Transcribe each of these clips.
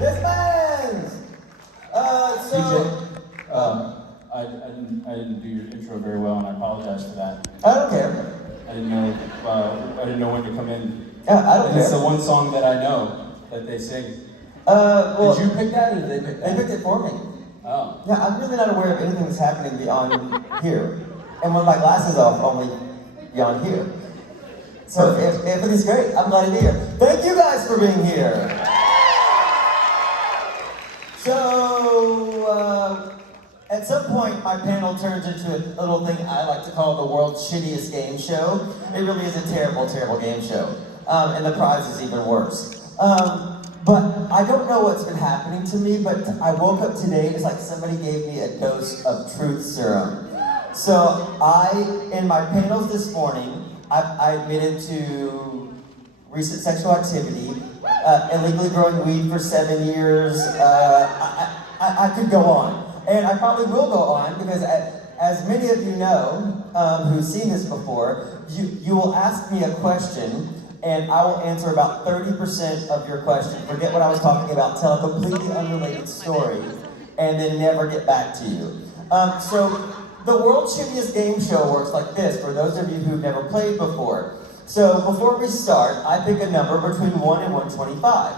This man's! DJ, I didn't do your intro very well, and I apologize for that. I don't care. I didn't know when to come in. Yeah, I don't care. It's the one song that I know that they sing. Well, did you pick that, or did they pick that? They picked it for me. Oh. Yeah, I'm really not aware of anything that's happening beyond here. And with my glasses off, only beyond here. So if everything's great, I'm glad to be here. Thank you guys for being here. So, at some point, my panel turns into a little thing I like to call the world's shittiest game show. It really is a terrible, terrible game show. And the prize is even worse. But I don't know what's been happening to me, but I woke up today, it's like somebody gave me a dose of truth serum. So in my panels this morning, I admitted to recent sexual activity, illegally growing weed for 7 years. I could go on. And I probably will go on because as many of you know, who've seen this before, you will ask me a question and I will answer about 30% of your question. Forget what I was talking about, tell a completely unrelated story, and then never get back to you. So the world's shittiest game show works like this, for those of you who've never played before. So before we start, I pick a number between 1 and 125.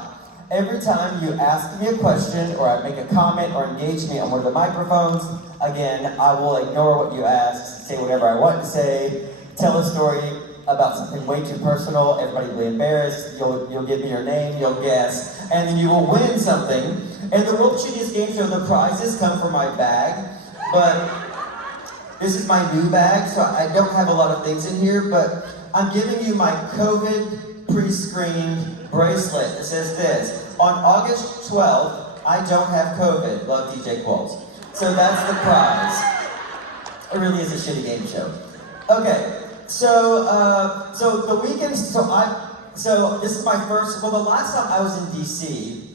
Every time you ask me a question, or I make a comment, or engage me on one of the microphones, again, I will ignore what you ask, say whatever I want to say, tell a story about something way too personal, everybody will be embarrassed, you'll give me your name, you'll guess, and then you will win something. And the World Shittiest Game Show, the prizes come from my bag, but this is my new bag, so I don't have a lot of things in here, but I'm giving you my COVID pre-screened bracelet that says this: on August 12th, I don't have COVID, love DJ Qualls. So that's the prize. It really is a shitty game show. Okay. So the weekend, so this is my first, well, the last time I was in DC,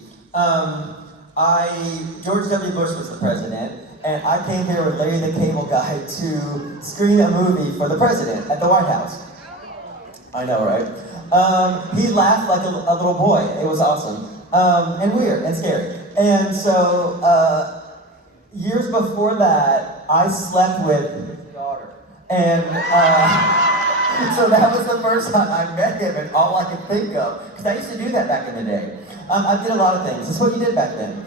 George W. Bush was the president, and I came here with Larry the Cable Guy to screen a movie for the president at the White House. I know, right? He laughed like a little boy. It was awesome. And weird and scary. And so, years before that, I slept with his daughter. And so that was the first time I met him, and all I could think of, because I used to do that back in the day. I did a lot of things. That's what you did back then.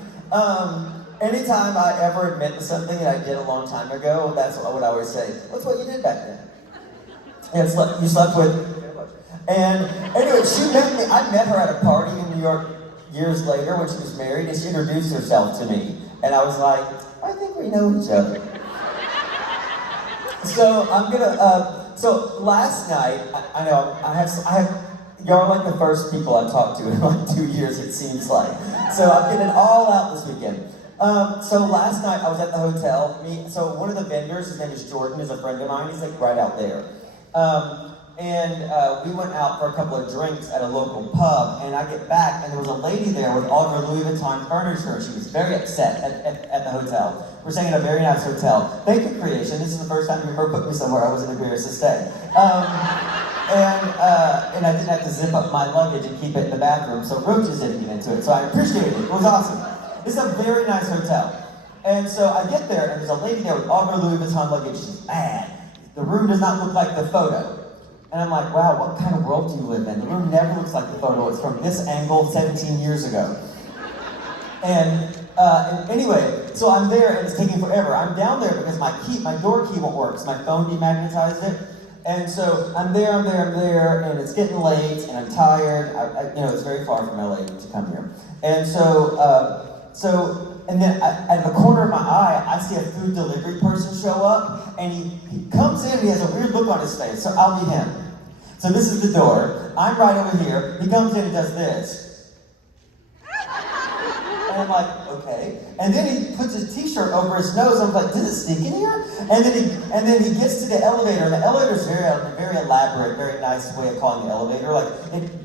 Anytime I ever admit to something that I did a long time ago, that's what I would always say. What's what you did back then? And you slept with. And anyway, she met me. I met her at a party in New York years later when she was married, and she introduced herself to me. And I was like, I think we know each other. So so last night, I know, I have, y'all are like the first people I've talked to in like 2 years, it seems like. So I'm getting it all out this weekend. So last night I was at the hotel. So one of the vendors, his name is Jordan, is a friend of mine. He's like right out there. We went out for a couple of drinks at a local pub, and I get back, and there was a lady there with all her Louis Vuitton furniture. She was very upset at the hotel. We're staying at a very nice hotel. Thank you, Creation. This is the first time you ever put me somewhere I wasn't embarrassed to stay. And I didn't have to zip up my luggage and keep it in the bathroom, so roaches didn't get into it. So I appreciated it. It was awesome. This is a very nice hotel. And so I get there, and there's a lady there with all her Louis Vuitton luggage. She's mad. The room does not look like the photo. And I'm like, wow, what kind of world do you live in? The room never looks like the photo. It's from this angle 17 years ago. And anyway, so I'm there and it's taking forever. I'm down there because my door key won't work, so my phone demagnetized it. And so I'm there, and it's getting late, and I'm tired. It's very far from LA to come here. And and then at the corner of my eye, I see a food delivery person show up, and he comes in, and he has a weird look on his face, so I'll be him. So this is the door. I'm right over here. He comes in and does this. And I'm like, okay. And then he puts his t-shirt over his nose. I'm like, does it stink in here? And then he gets to the elevator, and the elevator's very elaborate, very nice way of calling the elevator. Like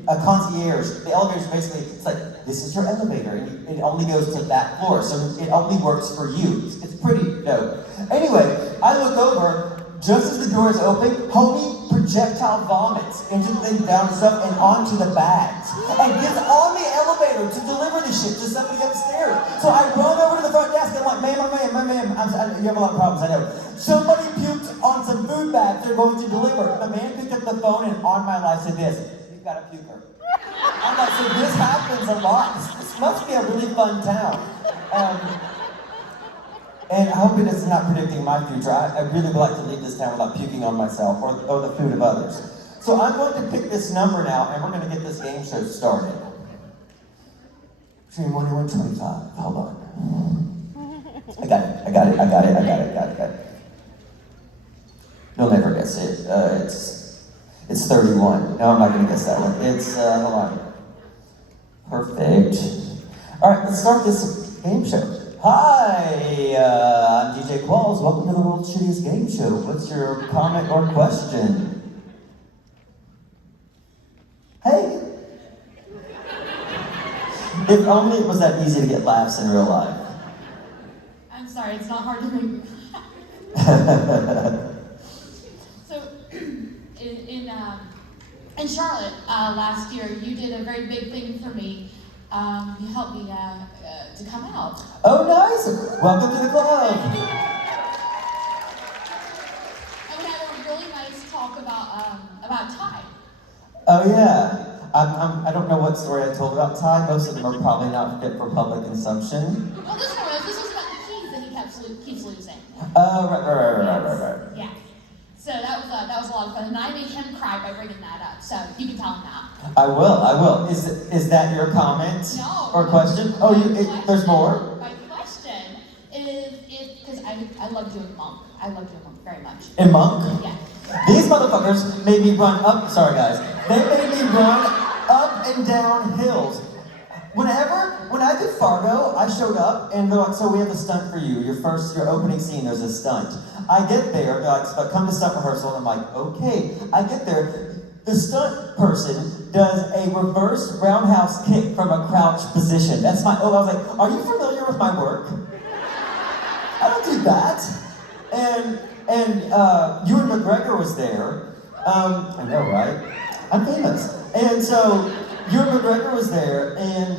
a concierge. The elevator's basically, it's like, this is your elevator, and it only goes to that floor, so it only works for you. It's pretty dope. Anyway, I look over, just as the door is open, homie projectile vomits into the thing down and stuff and onto the bags. And gets on the elevator to deliver the shit to somebody upstairs. So I run over to the front desk and I'm like, ma'am, you have a lot of problems, I know. Somebody puked on some food bags they're going to deliver. The man picked up the phone and on my life said this, "We've got a puker." I'm like, so this happens a lot. This must be a really fun town. And I hope it is not predicting my future. I really would like to leave this town without puking on myself or the food of others. So I'm going to pick this number now, and we're going to get this game show started. Between 1 and 125. Hold on. I got it. You'll never guess it. It's 31. No, I'm not going to guess that one. It's, hold on. Perfect. All right, let's start this game show. Hi, I'm DJ Qualls. Welcome to the world's shittiest game show. What's your comment or question? Hey. If only it was that easy to get laughs in real life. I'm sorry, it's not hard to make. So, in Charlotte last year, you did a very big thing for me. You helped me to come out. Oh, nice! Welcome to the club. And we had a really nice talk about Ty. Oh yeah. I don't know what story I told about Ty. Most of them are probably not fit for public consumption. Well, this was about the keys that he keeps losing. Oh, right. Yeah. So that was a lot of fun, and I made him cry by bringing that up. So you can tell him that. I will. Is that your comment? No. Or question? Oh, there's more? My question is because I love doing Monk. I love doing Monk very much. In Monk? Yeah. These motherfuckers made me run up. Sorry guys. They made me run up and down hills. When I did Fargo, I showed up and they're like, so we have a stunt for you. Your opening scene, there's a stunt. I get there, they're like, come to stunt rehearsal, and I'm like, okay. I get there, the stunt person does a reverse roundhouse kick from a crouch position. I was like, are you familiar with my work? I don't do that. And Ewan McGregor was there. I know, right? I'm famous. And so Ewan McGregor was there, and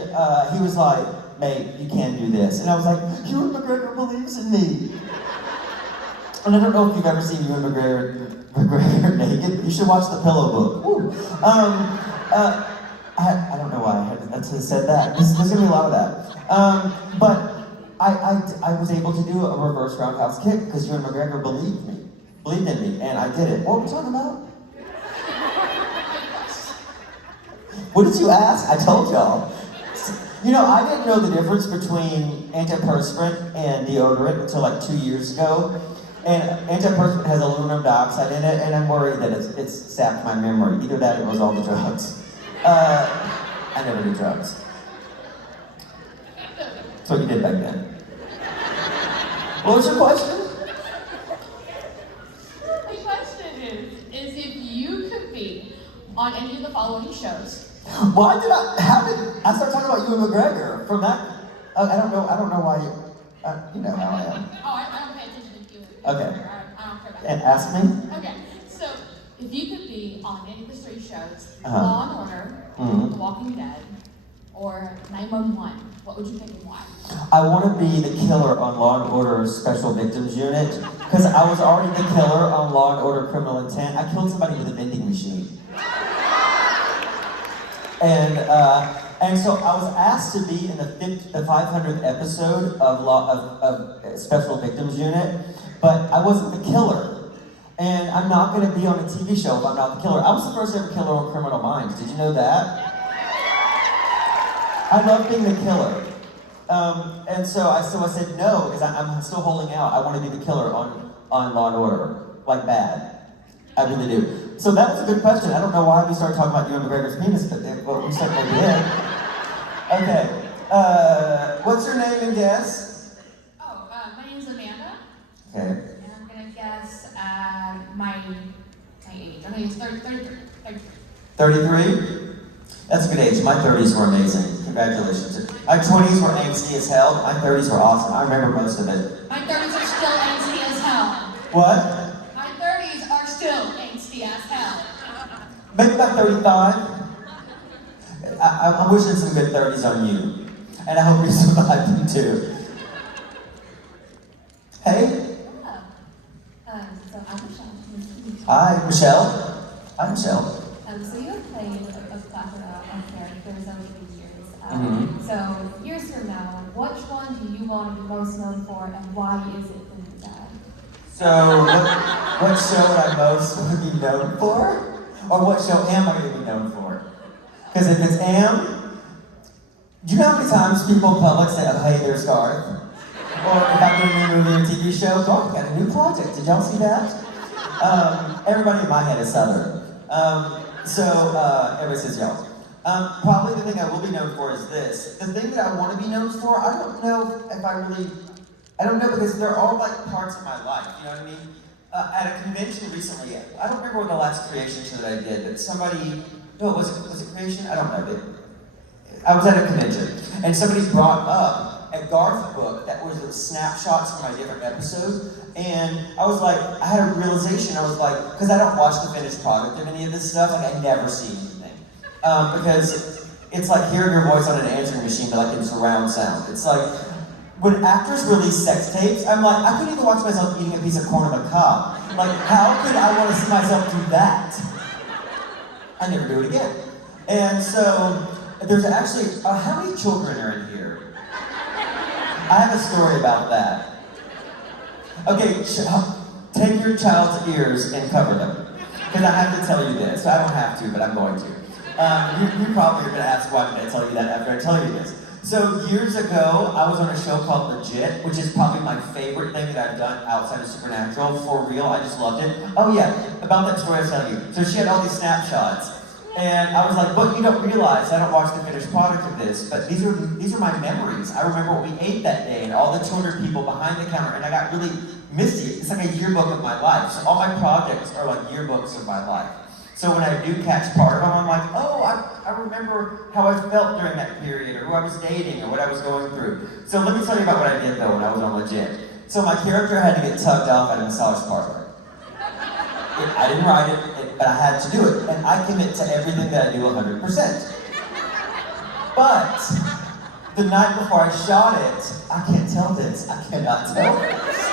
he was like, mate, you can do this. And I was like, Ewan McGregor believes in me. And I don't know if you've ever seen Ewan McGregor naked. You should watch The Pillow Book. Ooh. I don't know why I had said that. There's gonna be a lot of that. But I was able to do a reverse roundhouse kick because Ewan McGregor believed in me, and I did it. What were we talking about? What did you ask? I told y'all. You know, I didn't know the difference between antiperspirant and deodorant until like 2 years ago. And antiperspirant has aluminum dioxide in it, and I'm worried that it's sapped my memory. Either that or it was all the drugs. I never did drugs. That's what you did back then. What was your question? My question is if you could be on any of the following shows. How did I start talking about Ewan McGregor from that? I don't know why you know how I am. Oh, I don't pay attention to you. Okay. I don't care about And that. ask me? Okay, so if you could be on any of the three shows, Uh-huh. Law and Order, Mhm. The Walking Dead, or 911, what would you pick and why? I want to be the killer on Law and Order Special Victims Unit because I was already the killer on Law and Order Criminal Intent. I killed somebody with a vending machine. And so I was asked to be in the 500th episode of Special Victims Unit, but I wasn't the killer. And I'm not going to be on a TV show if I'm not the killer. I was the first ever killer on Criminal Minds. Did you know that? I love being the killer. And so I said no, because I'm still holding out. I want to be the killer on Law and Order. Like bad. I really do. So that was a good question. I don't know why we started talking about Ewan McGregor's penis, but we certainly did. Okay. What's your name and guess? Oh, my name's Amanda, Okay. and I'm gonna guess my age. I think it's 33. 33? That's a good age. My 30s were amazing. Congratulations. My 20s were angsty as hell. My 30s were awesome. I remember most of it. My 30s are still angsty as hell. What? My 30s are still angsty as hell. Maybe about 35. I'm wishing some good 30s on you. And I hope you survive them too. Hey? So I'm Michelle. Hi, Michelle. Hi, Michelle. So you have played a plethora of characters over the years. Mhm. So years from now, which one do you want to be most known for, and why is it for that? So, what show would I most want to be known for? Or what show am I going to be known for? Because if it's am, do you know how many times people in public say, oh, hey, there's Garth? Or if I'm doing a new movie or TV show, Garth got a new project. Did y'all see that? Everybody in my head is Southern. Everybody says y'all. Probably the thing I will be known for is this. The thing that I want to be known for, I don't know if I don't know because they're all like parts of my life, you know what I mean? At a convention recently, I don't remember what the last creation show that I did, but somebody, no, was it creation? I don't know. I was at a convention, and somebody brought up a Garth book that was the snapshots from my different episodes, and I was like, I had a realization, I was like, because I don't watch the finished product of any of this stuff, like I never see anything. Because it's like hearing your voice on an answering machine, but like in surround sound. It's like, when actors release sex tapes, I'm like, I couldn't even watch myself eating a piece of corn on the cob. Like, how could I want to see myself do that? I never do it again. And so, there's actually, how many children are in here? I have a story about that. Okay, take your child's ears and cover them. Because I have to tell you this. I don't have to, but I'm going to. You probably are going to ask why did I tell you that after I tell you this. So years ago, I was on a show called Legit, which is probably my favorite thing that I've done outside of Supernatural. For real, I just loved it. Oh yeah, about that story I was telling you. So she had all these snapshots. And I was like, but you don't realize, I don't watch the finished product of this, but these are my memories. I remember what we ate that day and all the 200 people behind the counter, and I got really misty. It's like a yearbook of my life. So all my projects are like yearbooks of my life. So when I do catch part of them, I'm like, oh, I remember how I felt during that period, or who I was dating, or what I was going through. So let me tell you about what I did though when I was on Legit. So my character had to get tugged off at a massage parlor. I didn't write it, but I had to do it. And I commit to everything that I do 100%. But the night before I shot it, I can't tell this, I cannot tell this.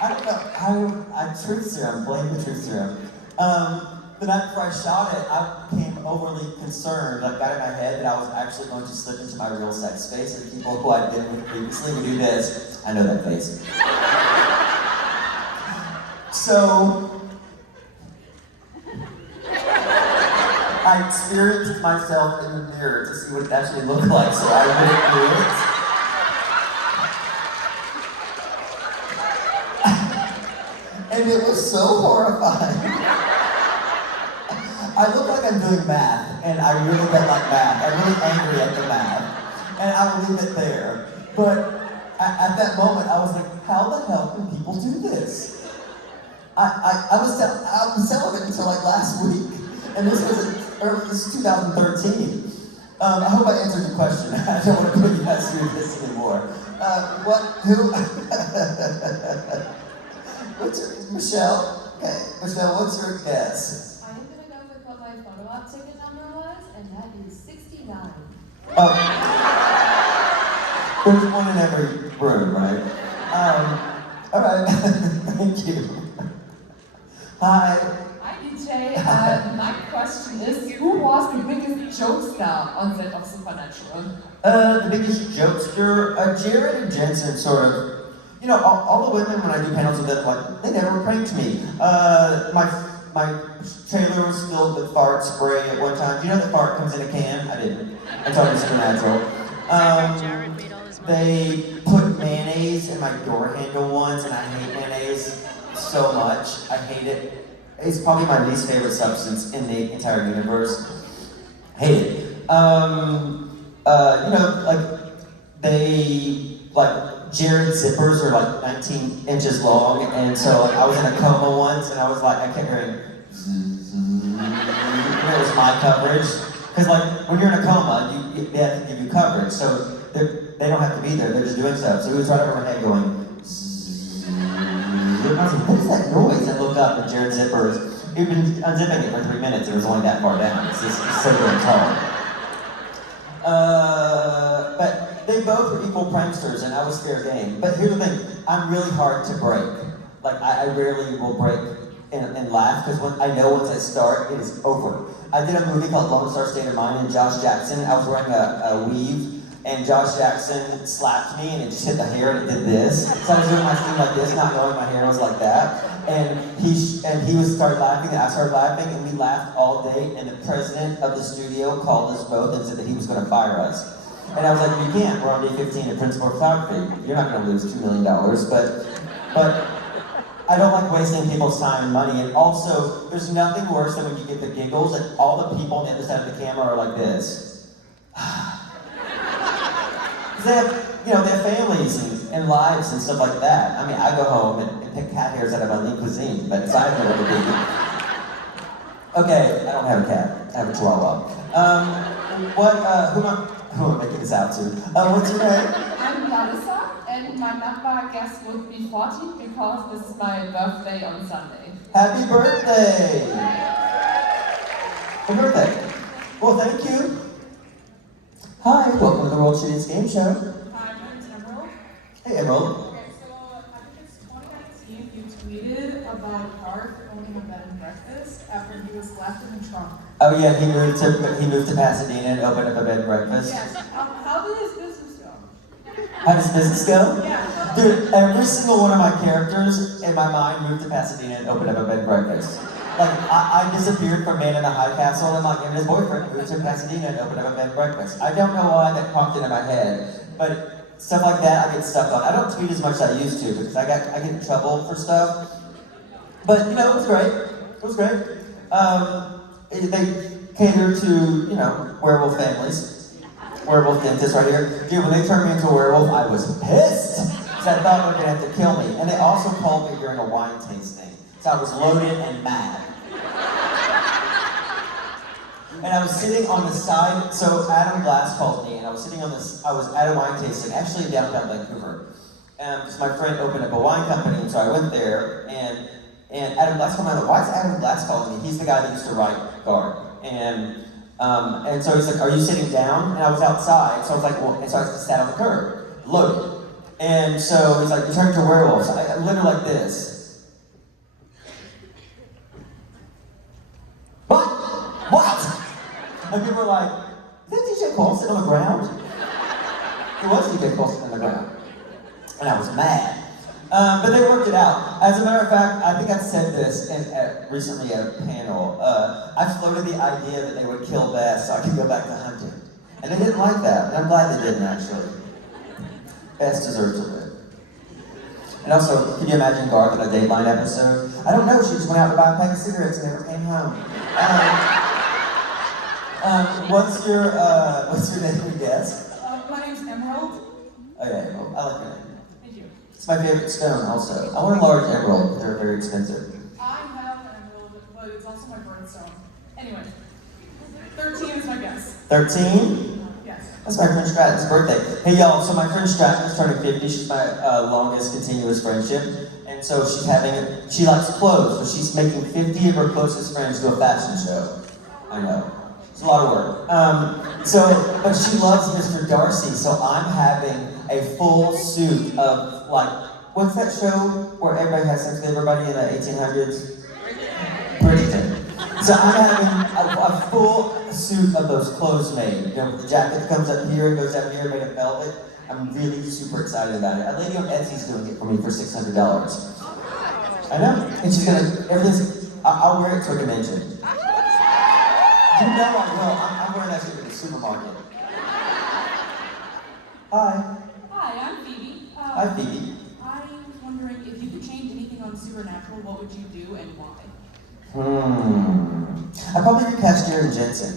I don't know, truth serum, blame the truth serum. The night before I shot it, I became overly concerned. I got in my head that I was actually going to slip into my real sex space, and people who I'd been with previously would do this. I know that face. So, I experienced myself in the mirror to see what it actually looked like, so I wouldn't do it. And it was so horrifying. I look like I'm doing math, and I really don't like math. I'm really angry at the math. And I'll leave it there. But at that moment, I was like, how the hell can people do this? I was celibate until like last week. And this is 2013. I hope I answered your question. I don't want to put you guys through this anymore. Michelle? Okay, Michelle, what's your guess? I am going to go with what my photo op ticket number was, and that is 69. Oh. There's one in every room, right? Alright, thank you. Hi. Hi DJ, my question is, who was the biggest jokester on set of Supernatural? The biggest jokester, Jared and Jensen sort of, you know, all the women when I do panels with them, like, they never pranked me. My trailer was filled with fart spray at one time. Do you know that fart comes in a can? I didn't. I thought it was Supernatural. They put mayonnaise in my door handle once, and I hate mayonnaise so much. I hate it. It's probably my least favorite substance in the entire universe. Hate it. You know, Jared's zippers are like 19 inches long, and so like I was in a coma once, and I was like, I kept hearing zzz, and it was my coverage. Because like when you're in a coma, they have to give you coverage, so they don't have to be there, they're just doing stuff. So he was right over my head going zzz. And I was like, what is that noise? I looked up and Jared Zipper's, he'd been unzipping it for 3 minutes and it was only that far down. It's so damn tall. But they both were equal pranksters and I was fair game. But here's the thing, I'm really hard to break. Like, I rarely will break and laugh, because when I know once I start, it is over. I did a movie called Lone Star State of Mind, and Josh Jackson, I was wearing a weave, and Josh Jackson slapped me and it just hit the hair and it did this. So I was doing my scene like this, not knowing my hair was like that. And he started laughing, and I started laughing, and we laughed all day, and the president of the studio called us both and said that he was gonna fire us. And I was like, you can't, we're on day 15 of principal photography. You're not gonna lose $2 million, but I don't like wasting people's time and money, and also, there's nothing worse than when you get the giggles and all the people on the other side of the camera are like this. Because they have, they have families and lives and stuff like that. I mean, I go home and pick cat hairs out of my lean cuisine, but aside from what Okay, I don't have a cat. I have a chihuahua. Who am I making this out to? What's your name? I'm Larissa, and my number, guess, would be 40 because this is my birthday on Sunday. Happy birthday! Happy birthday. Well, thank you. Hi, welcome to the World Shittiest Game Show. Hi, my name's Emerald. Hey, Emerald. Okay, so I think it's 2019, you tweeted about Garth owning a bed and breakfast after he was left in the trunk. Oh yeah, he moved to Pasadena and opened up a bed and breakfast. Yes. How did his business go? How does business go? Yeah. Dude, every single one of my characters in my mind moved to Pasadena and opened up a bed and breakfast. Like, I disappeared from Man in the High Castle, and like, and his boyfriend moved to Pasadena and opened up a bed and breakfast. I don't know why that popped into my head, but stuff like that I get stuck on. I don't tweet as much as I used to because I get in trouble for stuff. But it was great. It was great. They cater to werewolf families. Werewolf dentists right here. Dude, when they turned me into a werewolf, I was pissed because I thought they were gonna have to kill me. And they also called me during a wine tasting, so I was loaded and mad. And I was sitting on the side, so Adam Glass called me, and I was sitting on this, I was at a wine tasting, actually in downtown Vancouver. Because my friend opened up a wine company, and so I went there, and Adam Glass called me, I'm like, why is Adam Glass calling me? He's the guy that used to write Guard. And so he's like, are you sitting down? And I was outside, so I was like, well, and so I just sat on the curb, loaded. And so he's like, you're turning to werewolves. I literally like this. What? And people were like, is that DJ Qualls sitting on the ground? It was DJ Qualls sitting on the ground. And I was mad. But they worked it out. As a matter of fact, I think I said this recently at a panel. I floated the idea that they would kill Bess so I could go back to hunting. And they didn't like that. And I'm glad they didn't, actually. Bess deserves to live. And also, can you imagine Garth in a Dateline episode? I don't know, she just went out to buy a pack of cigarettes and never came home. What's your name and guess? My name's Emerald. Okay, well, I like your name. Thank you. It's my favorite stone also. I want a large emerald, but they're very expensive. I have an emerald, but it's also my birthstone. Anyway, 13 is my guess. 13? Yes. That's my friend Stratton's birthday. Hey y'all, so my friend Stratton is turning 50. She's my longest continuous friendship. And so she likes clothes, so she's making 50 of her closest friends do a fashion show. I know. It's a lot of work. But she loves Mr. Darcy, so I'm having a full suit of, like, what's that show where everybody has sex with everybody in the 1800s? Bridgerton. So I'm having a full suit of those clothes made. With the jacket that comes up here and goes up here made of velvet. I'm really super excited about it. A lady on Etsy's doing it for me for $600. I know. And she's I'll wear it to a convention. You know I will. I'm wearing that shit at the supermarket. Hi. Hi, I'm Phoebe. Hi, Phoebe. I was wondering if you could change anything on Supernatural, what would you do and why? I'd probably recast Jared Jensen.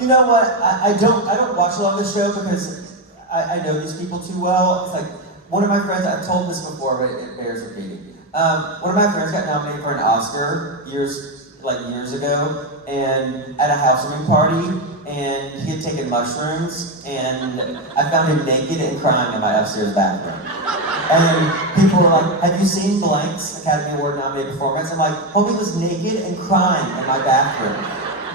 You know what? I don't watch a lot of the show because I know these people too well. It's like one of my friends. I've told this before, but it bears repeating. One of my friends got nominated for an Oscar like years ago, and at a housewarming party, and he had taken mushrooms, and I found him naked and crying in my upstairs bathroom. And people were like, have you seen Blank's Academy Award nominated performance? I'm like, homie was naked and crying in my bathroom.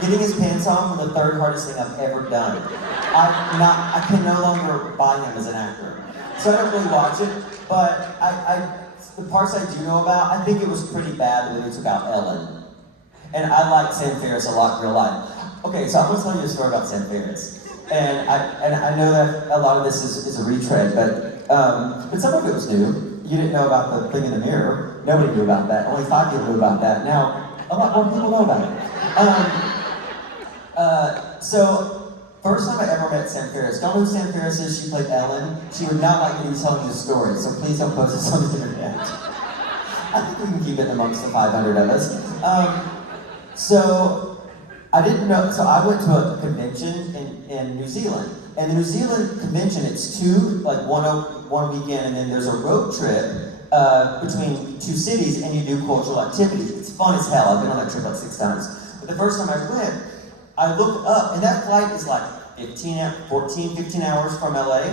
Getting his pants on was the third hardest thing I've ever done. I can no longer buy him as an actor. So I don't really watch it, but the parts I do know about, I think it was pretty bad when they took out Ellen. And I like Sam Ferris a lot in real life. Okay, so I'm gonna tell you a story about Sam Ferris. And I know that a lot of this is a retread, but some of it was new. You didn't know about the thing in the mirror. Nobody knew about that. Only 5 people knew about that. Now, a lot more people know about it. So, first time I ever met Sam Ferris. Don't know who Sam Ferris is. She played Ellen. She would not like me to be telling you the story, so please don't post this on the internet. I think we can keep it amongst the 500 of us. So, I didn't know, so I went to a convention in New Zealand. And the New Zealand convention, it's one weekend, and then there's a road trip between 2 cities, and you do cultural activities. It's fun as hell. I've been on that trip like 6 times. But the first time I went, I looked up, and that flight is like 15 hours from LA.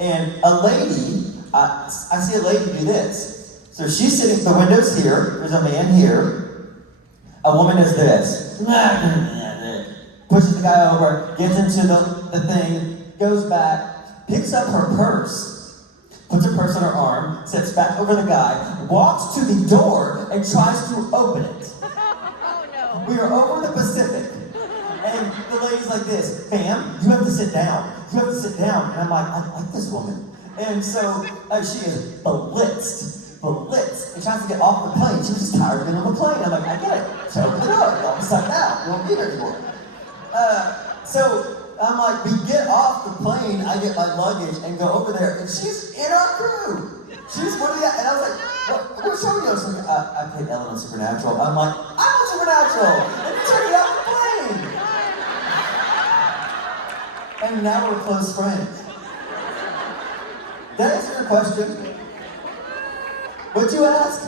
And a lady, I see a lady do this. So she's sitting, the window's here, there's a man here. A woman does this. Pushes the guy over, gets into the thing, goes back, picks up her purse, puts her purse on her arm, sits back over the guy, walks to the door, and tries to open it. Oh, no. We are over the Pacific. And the lady's like this, fam, you have to sit down. You have to sit down. And I'm like, I like this woman. And so she is blitzed. And tries to get off the plane. She was just tired of being on the plane. I'm like, I get it. So open the door. Don't be sucked out. You won't be here anymore. So I'm like, we get off the plane. I get my luggage and go over there. And she's in our crew. She's one of the, and I was like, what show are you on? I played Ellen on Supernatural. I'm like, I'm on Supernatural. And you took me off the plane. And now we're close friends. Did that answer your question? What'd you ask? I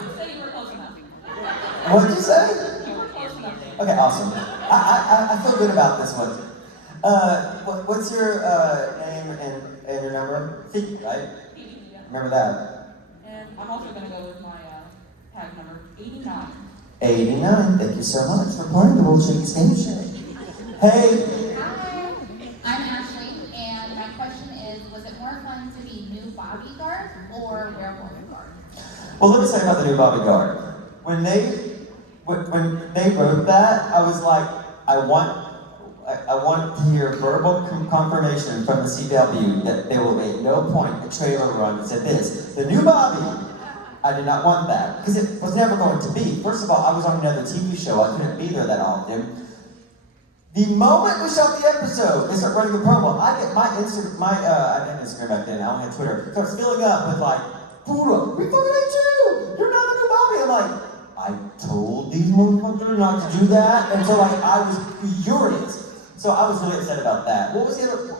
would say you were close enough. What'd you say? You were close enough. Okay, awesome. I feel good about this one. What's your name and your number? Phoebe, right? Phoebe, yeah. Remember that. And I'm also going to go with my tag number, 89. 89. Thank you so much for playing the World Shittiest Game Show. Hey. Hi, I'm Ashley, and my question is, was it more fun to be new bodyguard or werewolf guard? Well, let me tell you about the new bodyguard. When they wrote that, I was like, I want to hear verbal confirmation from the CW that there will be no point a trailer run that said this. The new Bobby. I did not want that because it was never going to be. First of all, I was on another TV show. I couldn't be there that often. The moment we shot the episode, they start running a promo. I get I didn't have Instagram back then. I only had Twitter. Starts filling up with like, Buddha, we fucking hate you. You're not the new Bobby. I'm like, I told these motherfuckers not to do that, and so like I was furious. So I was really upset about that. What was the other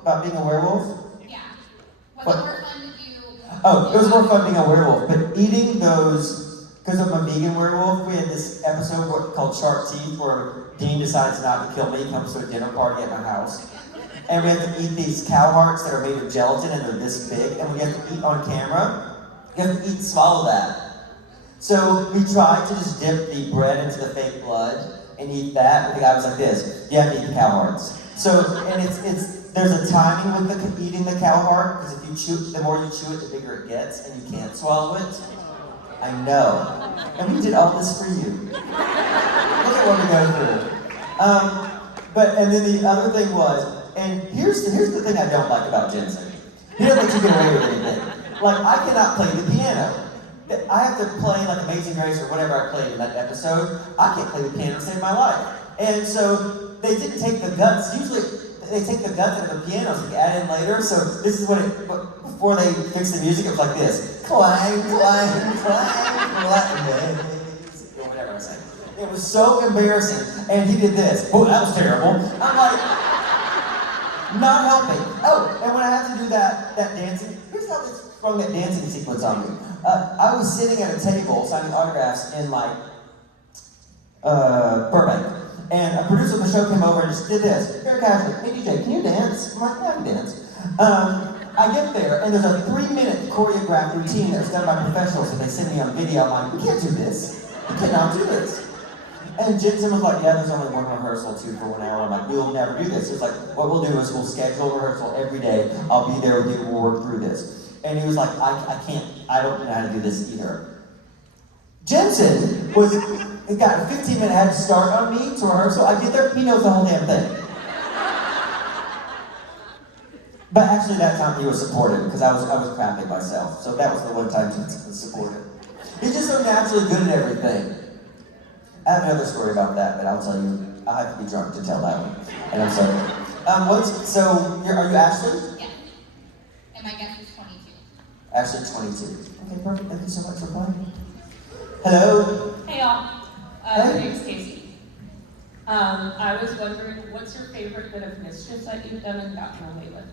about being a werewolf? Yeah. Was it more fun to do? Oh, it was more fun being a werewolf, but eating those, because I'm a vegan werewolf, we had this episode called Shark Teeth where Dean decides not to kill me, comes to a dinner party at my house. And we have to eat these cow hearts that are made of gelatin and they're this big, and we have to eat on camera. You have to swallow that. So we tried to just dip the bread into the fake blood and eat that, but the guy was like this, you have to eat the cow hearts. So, and there's a timing with eating the cow heart, because if you chew, the more you chew it, the bigger it gets, and you can't swallow it. I know. And we did all this for you. Look at what we go through. And then the other thing was, and here's the thing I don't like about Jensen. He doesn't let you get away with anything. Like, I cannot play the piano. I have to play like Amazing Grace or whatever I played in that episode. I can't play the piano to save my life. And so they didn't take the guts. Usually they take the guts out of the piano so they add in later. So this is before they fix the music, it was like this. Clang, clang, clang, clang. Or whatever I was saying. It was so embarrassing. And he did this. Oh, that was terrible. I'm like, not helping. Oh, and when I had to do that dancing, here's how they sprung that dancing sequence on me. I was sitting at a table signing autographs in like Burbank. And a producer of the show came over and just did this, very casually. Hey DJ, can you dance? I'm like, yeah, I can dance. I get there, and there's a 3-minute choreographed routine that's done by professionals that they send me on video. I'm like, we can't do this. We cannot do this. And Jensen was like, yeah, there's only one rehearsal too for 1 hour. I'm like, we'll never do this. It's like, what we'll do is we'll schedule rehearsal every day. I'll be there with you, we'll work through this. And he was like, I can't, I don't know how to do this either. Jensen got a 15-minute head start on me to rehearsal. I get there, he knows the whole damn thing. But actually that time he was supportive because I was crapping myself. So that was the one time Jensen was supportive. He's just so naturally good at everything. I have another story about that, but I'll tell you. I have to be drunk to tell that one. And I'm sorry. Are you Ashley? Yes. And my guess is 22. Ashley, 22. Okay, perfect. Thank you so much for playing. Hello? Hey y'all, Hey. my name's Casey. I was wondering, what's your favorite bit of mischief that you've done and gotten away with?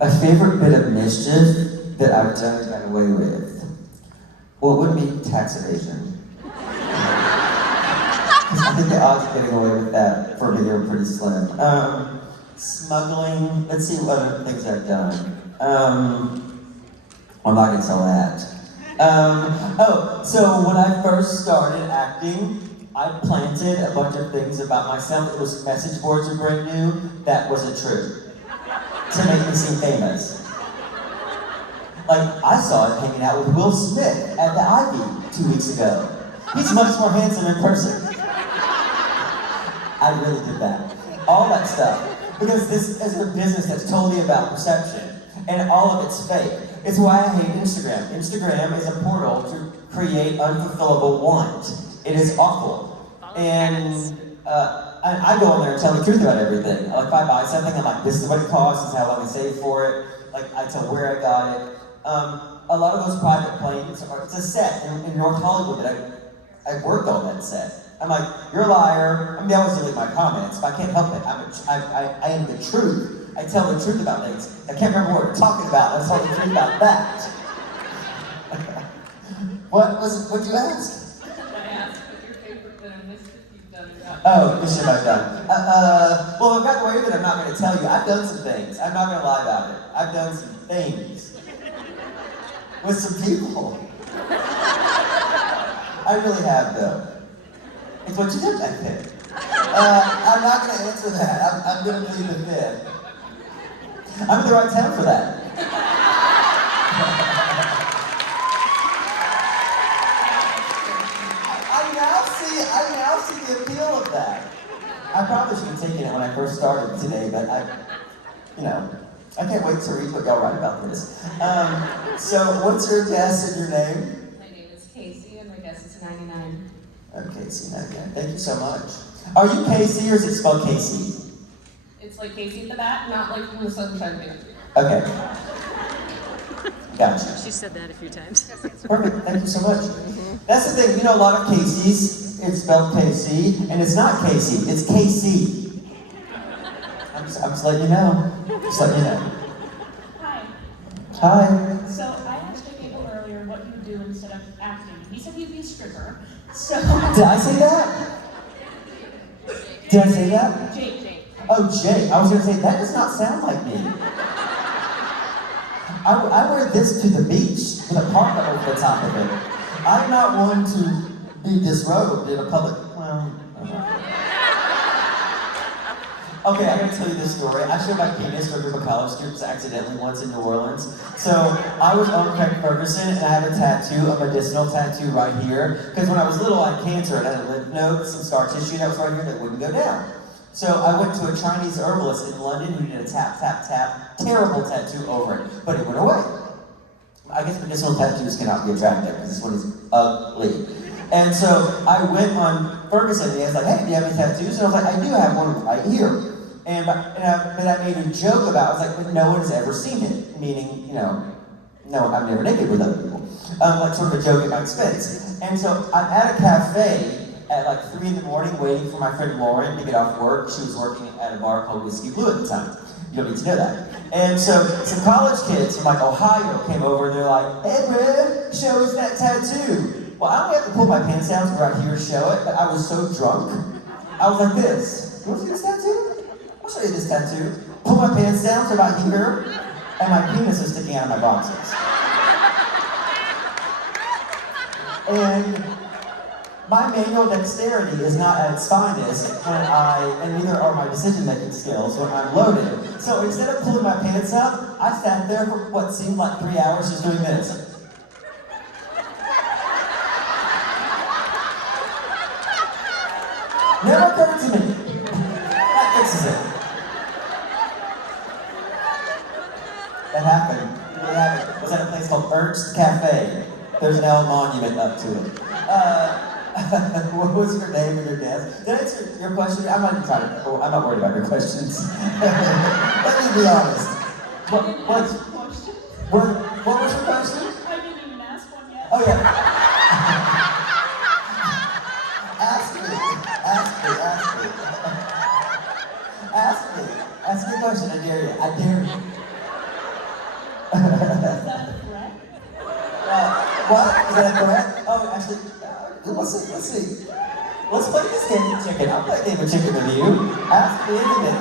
A favorite bit of mischief that I've done and gotten away with? Well, it would be tax evasion. I think the odds of getting away with that for me are pretty slim. Smuggling, let's see what other things I've done. I'm not gonna tell that. So when I first started acting, I planted a bunch of things about myself. It was message boards were brand new. That wasn't true. To make me seem famous. Like, I saw it hanging out with Will Smith at the Ivy 2 weeks ago. He's much more handsome in person. I really did that. All that stuff. Because this is a business that's totally about perception. And all of it's fake. It's why I hate Instagram. Instagram is a portal to create unfulfillable want. It is awful. And I go on there and tell the truth about everything. Like if I buy something, I'm like, this is what it costs, this is how long I saved for it. Like I tell where I got it. A lot of those private planes, it's a set in North Hollywood that I worked on that set. I'm like, you're a liar. I mean, I always delete my comments, but I can't help it. I am the truth. I tell the truth about things. I can't remember what we're talking about. I tell the truth about that. What'd you ask? I asked what your favorite bit of mischief you've done and gotten Oh, this shit I've done. Well, I've gotten away with it. I'm not going to tell you. I've done some things. I'm not going to lie about it. I've done some things with some people. I really have, though. It's what you did back then. I'm not going to answer that. I'm going to plead the fifth. I'm in the right town for that. I now see the appeal of that. I probably should have taken it when I first started today, but I can't wait to read what y'all write about this. So what's your guess and your name? My name is Casey and my guess is 99. Okay, see that again. Thank you so much. Are you Casey or is it spelled Casey? It's like Casey at the bat, not like from the Sunshine Band. Okay. Gotcha. She said that a few times. Perfect, thank you so much. That's the thing, a lot of Caseys, it's spelled KC, and it's not Casey, it's KC. I'm just letting you know. Just letting you know. Hi. Hi. So I asked Jacob earlier what you would do instead of acting. He said he'd be a stripper. So Did I say that? Did I say that? Jake. Oh, Jake. I was going to say, that does not sound like me. I wear this to the beach with a parka over the top of it. I'm not one to be disrobed in a public, Okay, I'm gonna tell you this story. I showed my penis to a group of college students accidentally once in New Orleans. So I was on Craig Ferguson and I have a tattoo, a medicinal tattoo right here. Because when I was little, I had cancer and I had a lymph node, some scar tissue that was right here that wouldn't go down. So I went to a Chinese herbalist in London who did a tap, tap, tap, terrible tattoo over it, but it went away. I guess medicinal tattoos cannot be attractive because this one is ugly. And so I went on Ferguson and he was like, hey, do you have any tattoos? And I was like, I do have one right here. But I made a joke about it. I was like, but no one has ever seen it. Meaning, no, I'm never naked with other people. Like sort of a joke at my expense. And so I'm at a cafe at like 3 in the morning waiting for my friend Lauren to get off work. She was working at a bar called Whiskey Blue at the time. You don't need to know that. And so some college kids from like Ohio came over and they're like, hey bro, show us that tattoo. Well, I only have to pull my pants down to right here to show it, but I was so drunk. I was like this. You want to see this tattoo? I'll show you this tattoo. Pull my pants down to about here, and my penis is sticking out of my boxers. And my manual dexterity is not at its finest and neither are my decision-making skills when I'm loaded. So instead of pulling my pants up, I sat there for what seemed like 3 hours just doing this. Never occurred to me. That fixes it. That happened. It really happened. It was at a place called Ernst Cafe. There's an L monument up to it. What was your name and your guess? Did I answer your question? I'm not worried about your questions. Let me be honest. What was your question? I didn't even ask one yet. Oh yeah. Ask me. Ask me a question. I dare you. Is that a threat? What? Is that correct? Oh, actually, let's see. Let's play this game of chicken. I'll play a game of chicken with you. Ask me anything.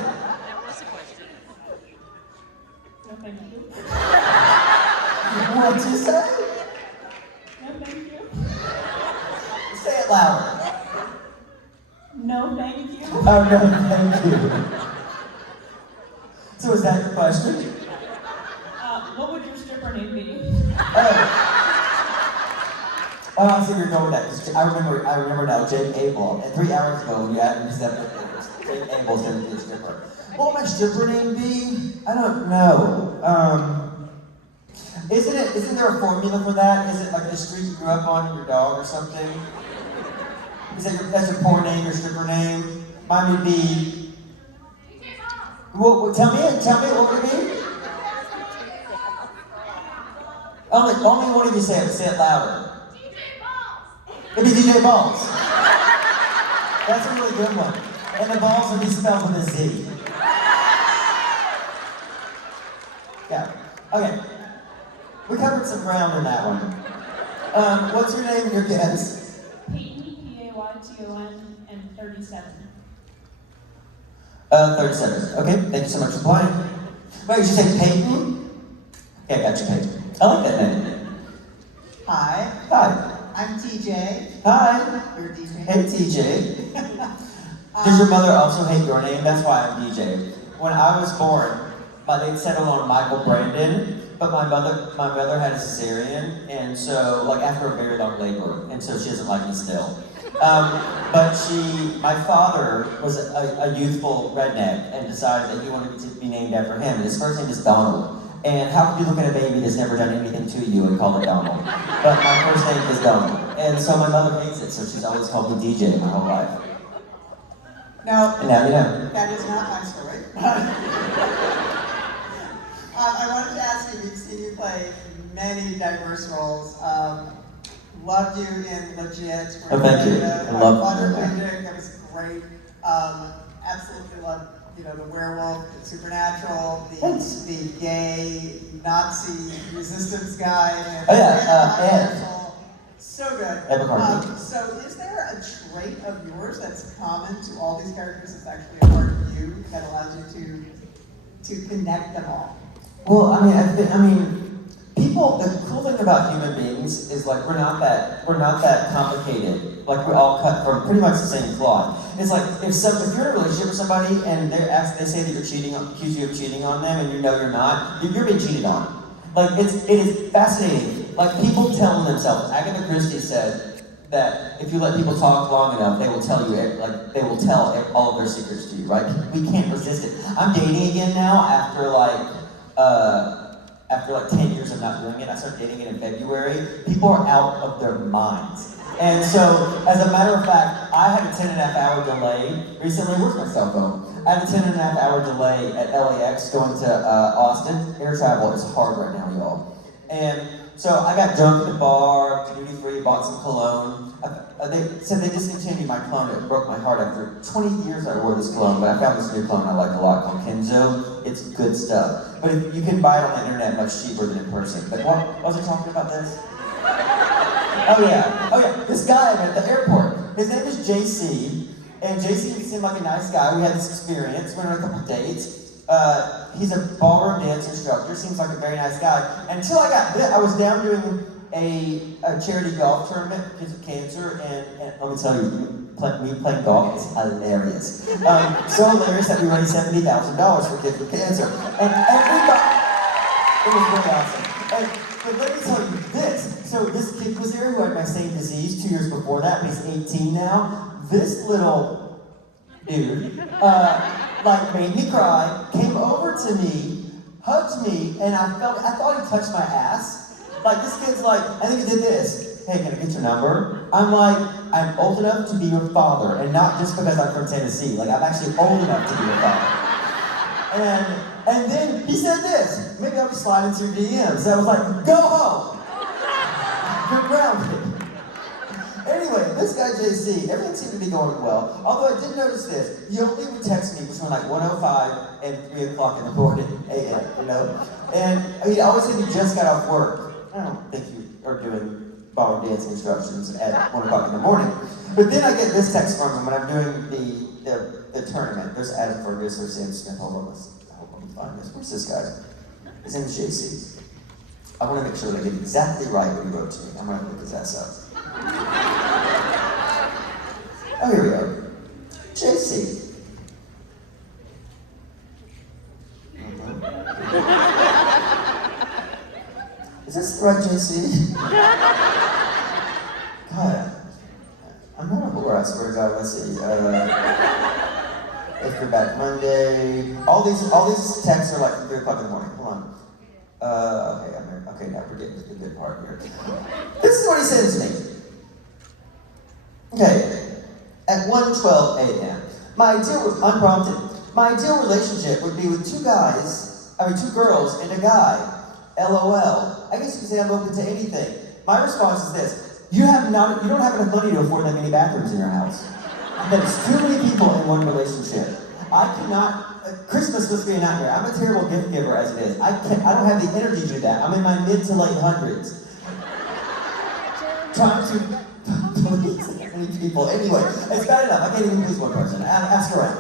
No, thank you. What'd you say? No, thank you. Say it louder. No, thank you. Oh, no, thank you. So is that your question? What would your stripper name be? Oh, I see where you're going with that. 'Cause I remember now, Jake Abel. And 3 hours ago when you added me separate things, Jake Abel's gonna be a stripper. What would my stripper name be? I don't know. Isn't there a formula for that? Is it like the street you grew up on, your dog or something? That's your porn name, your stripper name? Mine would be. Well, tell me, what would it be? Only one of you say it louder. It'd be DJ Balls. That's a really good one. And the balls would be spelled with a Z. Yeah. Okay. We covered some ground in that one. What's your name and your guess? Peyton, Payton, and 37. 37. Okay, thank you so much for playing. Wait, did you say Peyton? Yeah, got you, Peyton. I like that name. Hi, Hi. I'm TJ. Hi. You're DJ. Hey, TJ. Does your mother also hate your name? That's why I'm DJ. When I was born, they'd settled on Michael Brandon, but my mother had a cesarean, and so, like, after a very long labor, and so she doesn't like me still. But my father was a youthful redneck and decided that he wanted me to be named after him, and his first name is Donald. And how could you look at a baby that's never done anything to you and call it Donald? But my first name is Donald. And so my mother hates it, so she's always called me DJ my whole life. No, And now you know. that is not my story. I wanted to ask you, we've seen you play many diverse roles. Loved you in Legit. Oh, thank you. I love Quadriplegic, that was great. Absolutely loved, the werewolf, the supernatural, the gay Nazi resistance guy. And Ed. So good. Ed McCarthy. So is there a trait of yours that's common to all these characters that's actually a part of you that allows you to connect them all? Well, I mean, people. The cool thing about human beings is like we're not that complicated. Like we're all cut from pretty much the same cloth. It's like if you're in a relationship with somebody and they say that accuse you of cheating on them, and you know you're not, you're being cheated on. Like it is fascinating. Like people tell themselves. Agatha Christie said that if you let people talk long enough, they will tell all of their secrets to you. Right? We can't resist it. I'm dating again now after like 10 years of not doing it. I started dating it in February. People are out of their minds. And so, as a matter of fact, I had a 10.5-hour delay recently. Where's my cell phone? I had a 10.5-hour delay at LAX going to Austin. Air travel is hard right now, y'all. And so I got drunk at the bar, duty free, bought some cologne. they said they discontinued my cologne. It broke my heart. After 20 years I wore this cologne, but I found this new cologne I like a lot called Kenzo. It's good stuff. But you can buy it on the internet much cheaper than in person. But what was I talking about this? Oh yeah, this guy I met at the airport. His name is JC, and JC seemed like a nice guy. We had this experience, went on a couple dates. He's a ballroom dance instructor, seems like a very nice guy. Until I was down doing a charity golf tournament because of cancer, and let me tell you, me playing golf is hilarious. So hilarious that we raised $70,000 for kids with cancer. And everybody, it was really awesome. But let me tell you this. So this kid was there who had my same disease 2 years before that, but he's 18 now. This little dude, made me cry, came over to me, hugged me, and I thought he touched my ass. Like, this kid's like, I think he did this. Hey, can I get your number? I'm like, I'm old enough to be your father, and not just because I'm from Tennessee. Like, I'm actually old enough to be your father. And then he said this, maybe I'll be sliding through DMs. So I was like, go home. You're grounded. Anyway, this guy JC, everything seemed to be going well. Although I did notice this, he only would text me between like 1:05 and 3 o'clock in the morning, a.m., you know? And he always said he just got off work. I don't think you are doing ballroom dancing instructions at 1 o'clock in the morning. But then I get this text from him when I'm doing the tournament. There's Adam Fergus, there's Sam Smith, hold on, I hope I can find this. Where's this guy? His name is JC. I want to make sure that I get exactly right what he wrote to me. I'm going to look his ass up. Oh, here we go. JC. Is this the right JC? God, I'm not a whore, I swear to God. Let's see. If you're back Monday, all these texts are like 3 o'clock in the morning. Hold on. Okay, now we're getting to the good part here. This is what he said to me. Okay, at 1:12 a.m. Unprompted. My ideal relationship would be with two girls and a guy. LOL. I guess you could say I'm open to anything. My response is this: you don't have enough money to afford that many bathrooms in your house. That is too many people in one relationship. I cannot. Christmas must be a nightmare. I'm a terrible gift giver as it is. I don't have the energy to do that. I'm in my mid to late hundreds. Trying to please that many people. Anyway, it's bad enough. I can't even please one person. Ask around.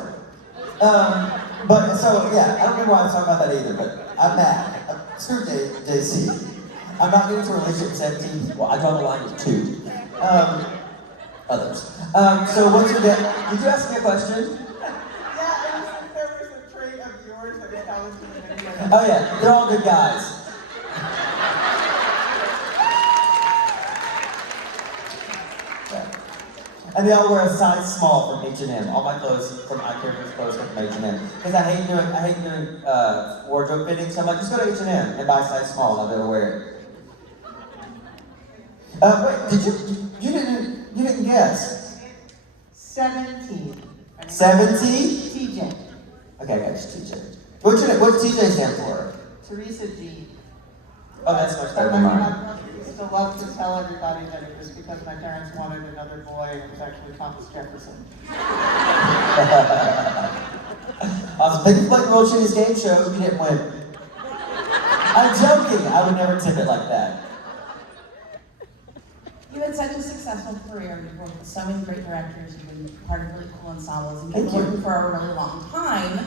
But so yeah, I don't remember why I was talking about that either. But I'm mad. Screw JC. I'm not getting into a relationship at 17. Well, I draw the line at 2. Others. So what's your did you ask me a question? Oh yeah, they're all good guys. Yeah. And they all wear a size small from H&M. All my clothes from I Care clothes come from H&M. Because I hate doing wardrobe fitting, so I'm like, just go to H&M and buy a size small and I'll be able to wear it. Wait, you didn't guess. 17. 17? TJ. Okay, I got you, TJ. What's TJ stand for? Teresa Jean. Oh, that's much better But than I mine. used to love to tell everybody that it was because my parents wanted another boy and it was actually Thomas Jefferson. Awesome. Thank you for playing the World Shittiest Game Show. You didn't win. I'm joking. I would never tip it like that. You had such a successful career. You've worked with so many great directors. You've been part of really cool ensembles. And you've been working for a really long time.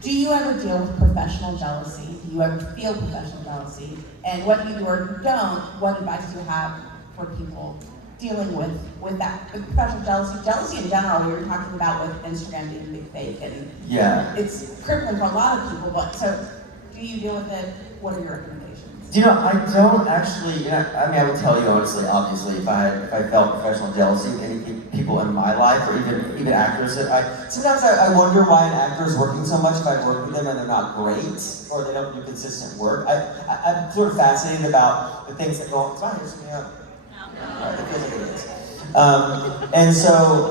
Do you ever deal with professional jealousy? Do you ever feel professional jealousy? And what you do or don't, what advice do you have for people dealing with that, with professional jealousy? Jealousy in general, we were talking about with Instagram being big fake, and Yeah. it's crippling for a lot of people, but so do you deal with it? What are your recommendations? You know, I don't actually, I mean, I would tell you honestly, obviously, if I felt professional jealousy with any people in my life, or even actors, sometimes I wonder why an actor is working so much if I work with them and they're not great, or they don't do consistent work. I'm sort of fascinated about the things that go on. It's fine, just me up. Right, it feels like it is. And so,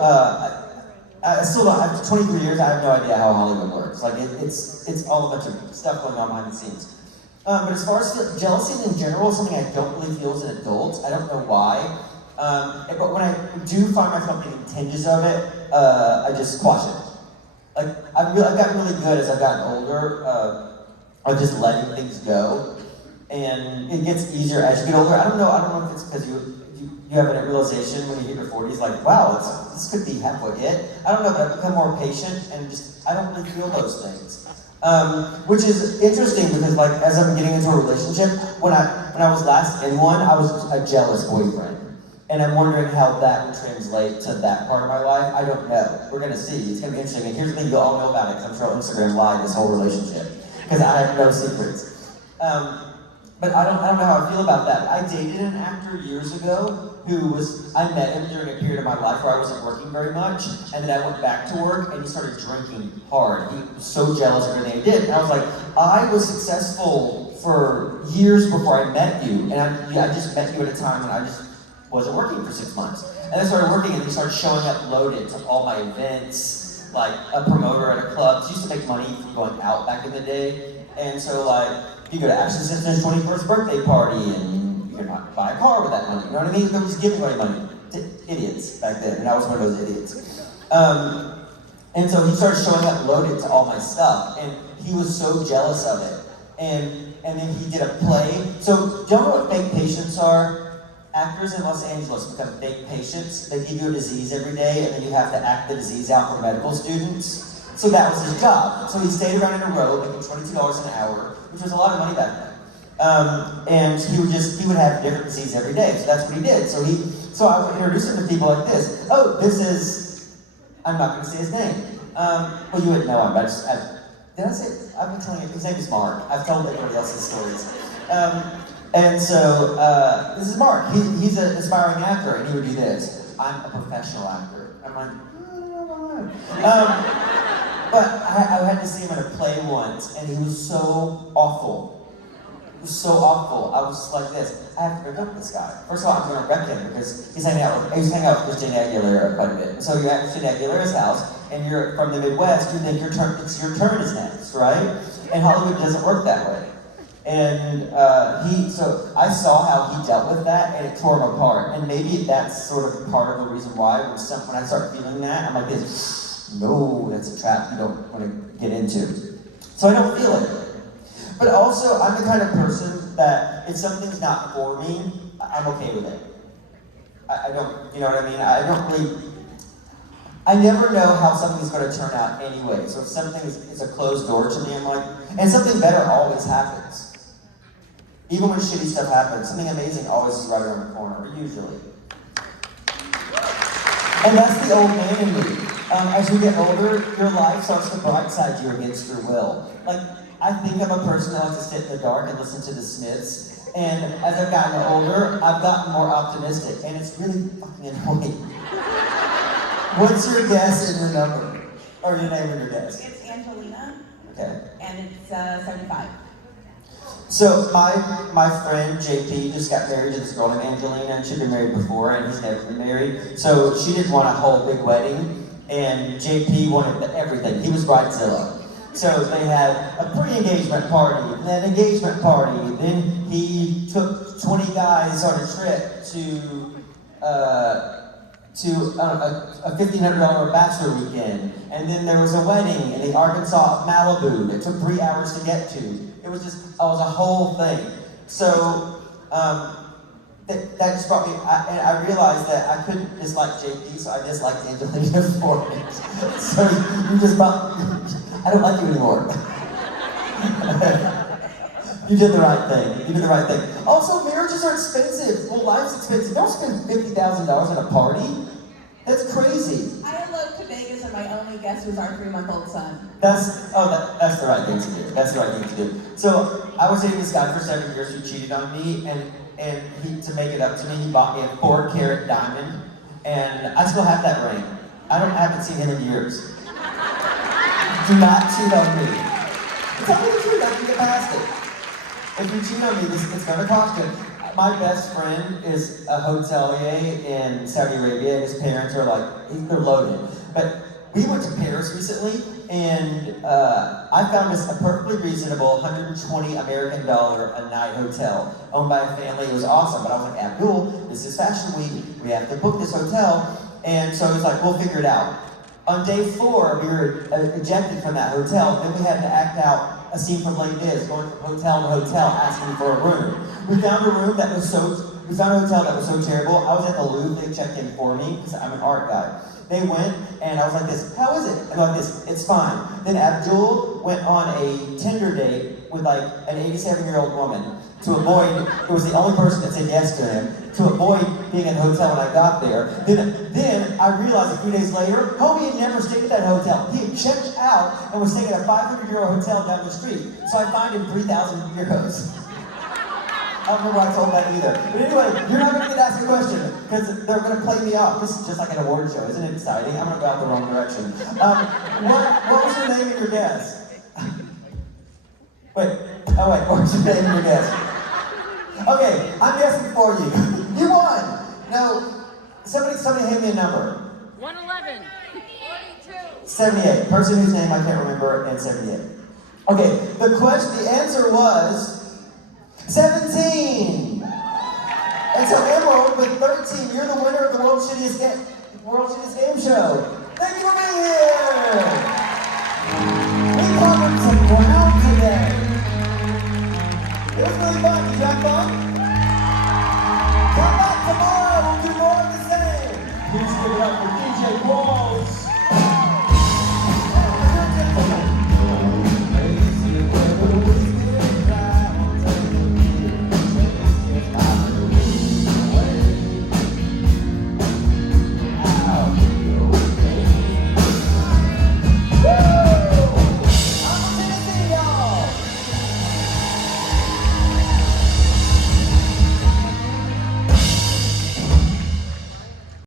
I still don't, after 23 years, I have no idea how Hollywood works. Like, it's all a bunch of stuff going on behind the scenes. But as far as jealousy in general, something I don't really feel as an adult. I don't know why. But when I do find myself getting tinges of it, I just squash it. Like, I've gotten really good as I've gotten older of just letting things go. And it gets easier as you get older. I don't know if it's because you have a realization when you hit your 40s, like, wow, this could be halfway it. I don't know, but I've become more patient and just, I don't really feel those things. Which is interesting because, like, as I'm getting into a relationship, when I was last in one, I was a jealous boyfriend. And I'm wondering how that would translate to that part of my life. I don't know. We're gonna see. It's gonna be interesting. And here's the thing, you'll all know about it, because I'm sure on Instagram live this whole relationship. Because I have no secrets. But I don't know how I feel about that. I dated an actor years ago I met him during a period of my life where I wasn't working very much, and then I went back to work and he started drinking hard. He was so jealous of everything he did. And I was like, I was successful for years before I met you, and I just met you at a time when I just wasn't working for 6 months. And I started working and he started showing up loaded to all my events, like a promoter at a club. She used to make money from going out back in the day. And so, like, you go to Ashley Simpson's 21st birthday party and you can buy a car with that money, you know what I mean? They were just giving away money to idiots back then, and I was one of those idiots. And so he started showing up loaded to all my stuff, and he was so jealous of it. And then he did a play. So, do y'all know what fake patients are? Actors in Los Angeles become fake patients. They give you a disease every day, and then you have to act the disease out for medical students. So that was his job. So he stayed around in a row, making $22 an hour, which was a lot of money back then. And he would have different disease every day. So that's what he did. So I would introduce him to people like this. Oh, this is, I'm not going to say his name. Well, you wouldn't know him, but did I say, I've been telling you, his name is Mark. I've told everybody else's stories. And so, this is Mark. He's an aspiring actor, and he would do this. I'm a professional actor. I'm like, but I had to see him in a play once, and he was so awful. It was so awful. I was just like this. I have to break up with this guy. First of all, I'm going to wreck him because he's hanging out with Christina Aguilera quite a bit. And so you're at Christina Aguilera's house, and you're from the Midwest. You think your turn is next, right? And Hollywood doesn't work that way. And so I saw how he dealt with that, and it tore him apart. And maybe that's sort of part of the reason why when I start feeling that, I'm like this, no, that's a trap you don't want to get into. So I don't feel it. But also, I'm the kind of person that if something's not for me, I'm okay with it. I don't, you know what I mean? I never know how something's going to turn out anyway. So if something is a closed door to me, I'm like, and something better always happens. Even when shitty stuff happens, something amazing always is right around the corner, usually. And that's the old man in me. As you get older, your life starts to brightside you against your will. Like, I think I'm a person that likes to sit in the dark and listen to the Smiths. And as I've gotten older, I've gotten more optimistic. And it's really fucking annoying. What's your guess and your number? Or your name and your guess? It's Angelina. Okay. And it's 75. So my friend JP just got married to this girl named Angelina, and she'd been married before, and he's never been married. So she didn't want a whole big wedding, and JP wanted everything. He was bridezilla. So they had a pre-engagement party, then an engagement party, then he took 20 guys on a trip to a $1,500 bachelor weekend, and then there was a wedding in the Arkansas Malibu that took 3 hours to get to. It was a whole thing. So that just brought me, I realized that I couldn't dislike JP, so I disliked Angelina for it. So you just brought, I don't like you anymore. You did the right thing. You did the right thing. Also, marriages are expensive. Well, life's expensive. Don't spend $50,000 at a party. That's crazy. I eloped to Vegas and my only guest was our 3-month-old son. That's the right thing to do. That's the right thing to do. So I was dating this guy for 7 years who cheated on me, and he, to make it up to me, he bought me a 4-carat diamond, and I still have that ring. I haven't seen him in years. Do not cheat on me. Tell me the truth, I can get past it. If you cheat on me, it's gonna cost you. My best friend is a hotelier in Saudi Arabia, and his parents are like, they're loaded. But we went to Paris recently, and I found this a perfectly reasonable $120 American a night hotel owned by a family. It was awesome, but I was like, Abdul, this is Fashion Week. We have to book this hotel. And so he was like, we'll figure it out. On day 4, we were ejected from that hotel. Then we had to act out a scene from Les Mis, going from hotel to hotel, asking for a room. We found a room that was we found a hotel that was so terrible. I was at the Louvre, they checked in for me, because I'm an art guy. They went, and I was like this, how is it? I'm like this, it's fine. Then Abdul went on a Tinder date with like an 87-year-old woman to avoid, it was the only person that said yes to him, to avoid being in the hotel when I got there. Then I realized a few days later, homie had never stayed at that hotel. He had checked out and was staying at a 500-euro hotel down the street. So I fined him 3,000 euros. I don't remember why I told that either. But anyway, you're not going to get asked a question, because they're going to play me off. This is just like an award show. Isn't it exciting? I'm going to go out the wrong direction. What was your name and your guess? Wait, what was your name and your guess? Okay, I'm guessing for you. You won! Now, somebody hand me a number. 111. 78. Person whose name I can't remember, and 78. Okay, the answer was 17! And so Emerald, with 13, you're the winner of the World's Shittiest Game Show. Thank you for being here! We covered some ground today. It was really fun. Did you have fun?